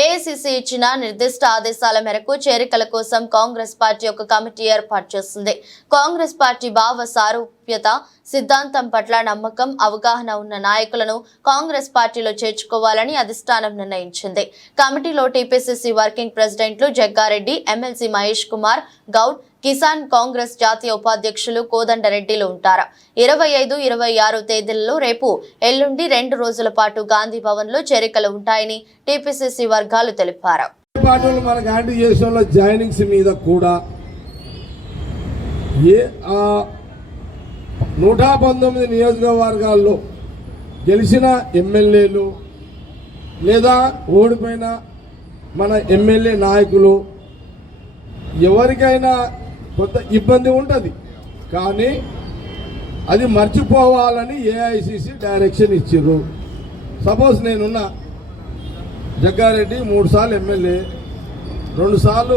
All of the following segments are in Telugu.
ఏఐసీసీ ఇచ్చిన నిర్దిష్ట ఆదేశాల మేరకు చేరికల కోసం కాంగ్రెస్ పార్టీ ఒక కమిటీ ఏర్పాటు చేసింది. కాంగ్రెస్ పార్టీ భావ సారూప్యత సిద్ధాంతం పట్ల నమ్మకం, అవగాహన ఉన్న నాయకులను కాంగ్రెస్ పార్టీలో చేర్చుకోవాలని అధిష్టానం నిర్ణయించింది. కమిటీలో టీపీసీసీ వర్కింగ్ ప్రెసిడెంట్లు జగ్గారెడ్డి, ఎమ్మెల్సీ మహేష్ కుమార్ గౌడ్, కిసాన్ కాంగ్రెస్ జాతీయ ఉపాధ్యక్షులు కోదండరెడ్డిలు ఉంటారు. 25, 26 తేదీలలో రేపు ఎల్లుండి 2 రోజుల పాటు గాంధీ భవన్ లో చేరికలు ఉంటాయని టీపీసీసీ వర్గాలు తెలిపారు. జాయినింగ్స్ మీద కూడా 119 నియోజకవర్గాల్లో గెలిచిన ఎమ్మెల్యేలు లేదా ఓడిపోయిన మన ఎమ్మెల్యే నాయకులు ఎవరికైనా కొంత ఇబ్బంది ఉంటుంది, కానీ అది మర్చిపోవాలని ఏఐసిసి డైరెక్షన్ ఇచ్చారు. సపోజ్ నేనున్నా జగ్గారెడ్డి 3 సార్లు ఎమ్మెల్యే, 3 సార్లు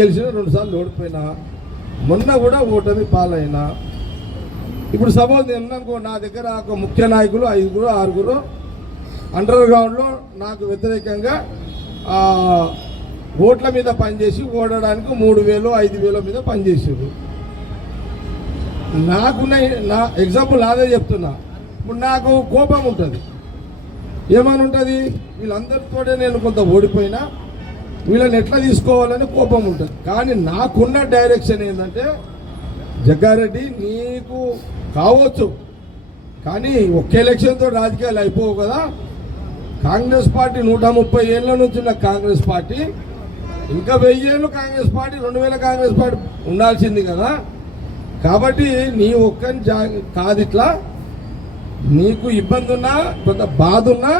గెలిచిన, 2 సార్లు ఓడిపోయినా, మొన్న కూడా ఓటమి పాలైనా. ఇప్పుడు సపోజ్ నేను అనుకో, నా దగ్గర ఒక ముఖ్య నాయకులు 5, 6 అండర్ గ్రౌండ్లో నాకు వ్యతిరేకంగా ఓట్ల మీద పనిచేసి ఓడడానికి 3,000, 5,000 మీద పనిచేసారు. నా ఎగ్జాంపుల్ అదే చెప్తున్నా. ఇప్పుడు నాకు కోపం ఉంటుంది, ఏమని ఉంటుంది, వీళ్ళందరితో నేను కొంత ఓడిపోయినా వీళ్ళని ఎట్లా తీసుకోవాలని కోపం ఉంటుంది. కానీ నాకున్న డైరెక్షన్ ఏంటంటే, జగ్గారెడ్డి నీకు కావచ్చు, కానీ ఒక్క ఎలక్షన్తో రాజకీయాలు అయిపోవు కదా. కాంగ్రెస్ పార్టీ 130 ఏళ్ళ నుంచి ఉన్న కాంగ్రెస్ పార్టీ, ఇంకా 1000 ఏళ్ళు కాంగ్రెస్ పార్టీ, 2000 కాంగ్రెస్ పార్టీ ఉండాల్సింది కదా. కాబట్టి నీ ఒక్కని కాదు, ఇట్లా నీకు ఇబ్బంది ఉన్నా, కొంత బాధ ఉన్నా,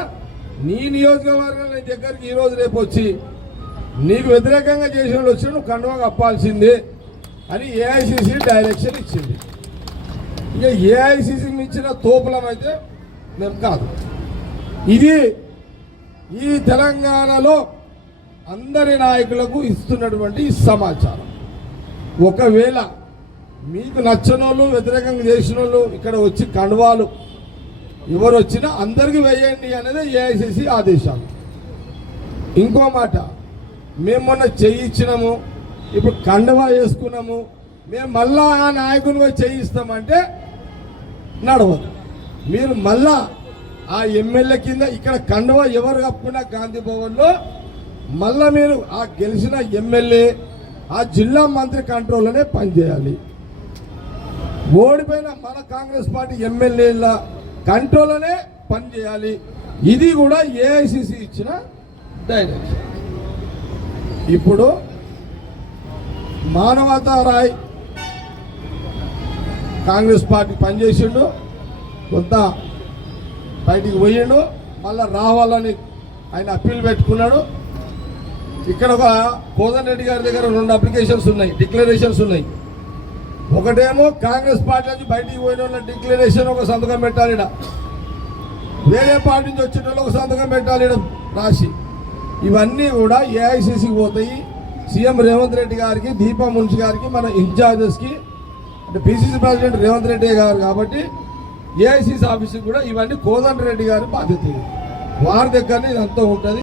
నీ నియోజకవర్గం దగ్గరికి ఈరోజు రేపు వచ్చి నీకు వ్యతిరేకంగా చేసిన వాళ్ళు వచ్చి నువ్వు కండువా కప్పాల్సిందే అని ఏఐసిసి డైరెక్షన్ ఇచ్చింది. ఇక ఏఐసిసి ఇచ్చిన తోపులం అయితే మేము కాదు. ఇది ఈ తెలంగాణలో అందరి నాయకులకు ఇస్తున్నటువంటి సమాచారం. ఒకవేళ మీకు నచ్చని వాళ్ళు, వ్యతిరేకంగా చేసిన వాళ్ళు ఇక్కడ వచ్చి కండువాలు ఎవరు వచ్చినా అందరికీ వేయండి అనేది ఏఐసిసి ఆదేశాలు. ఇంకో మాట, మేము మొన్న చేయించినాము, ఇప్పుడు కండువా వేసుకున్నాము, మేము మళ్ళా ఆ నాయకుని చేయిస్తామంటే నడవదు. మీరు మళ్ళా ఆ ఎమ్మెల్యే కింద ఇక్కడ కండువా ఎవరు కప్పుకున్నా గాంధీ భవన్లో మళ్ళా మీరు ఆ గెలిచిన ఎమ్మెల్యే, ఆ జిల్లా మంత్రి కంట్రోల్లోనే పనిచేయాలి. ఓడిపోయిన మన కాంగ్రెస్ పార్టీ ఎమ్మెల్యేల కంట్రోల్లోనే పనిచేయాలి. ఇది కూడా ఏఐసిసి ఇచ్చిన డైరెక్షన్. ఇప్పుడు మానవతా రాయ్ కాంగ్రెస్ పార్టీ పనిచేసిండు, కొంత బయటికి పోయిండు, మళ్ళా రావాలని ఆయన అప్పీల్ పెట్టుకున్నాడు. ఇక్కడ ఒక కోదండరెడ్డి గారి దగ్గర 2 అప్లికేషన్స్ ఉన్నాయి, డిక్లరేషన్స్ ఉన్నాయి. ఒకటేమో కాంగ్రెస్ పార్టీ నుంచి బయటికి పోయిన వాళ్ళ డిక్లరేషన్ ఒక సంతకం పెట్టాలి, వేరే పార్టీ నుంచి వచ్చిన వాళ్ళు ఒక సంతకం పెట్టాలి రాసి. ఇవన్నీ కూడా ఏఐసిసికి పోతాయి. సీఎం రేవంత్ రెడ్డి గారికి, దీపా మున్షి గారికి, మన ఇన్ఛార్జెస్కి, అంటే పిసిసి ప్రెసిడెంట్ రేవంత్ రెడ్డి గారు కాబట్టి ఏఐసిసి ఆఫీస్కి కూడా ఇవన్నీ కోదండరెడ్డి గారి బాధ్యత. వారి దగ్గరనే ఇదంతా ఉంటుంది.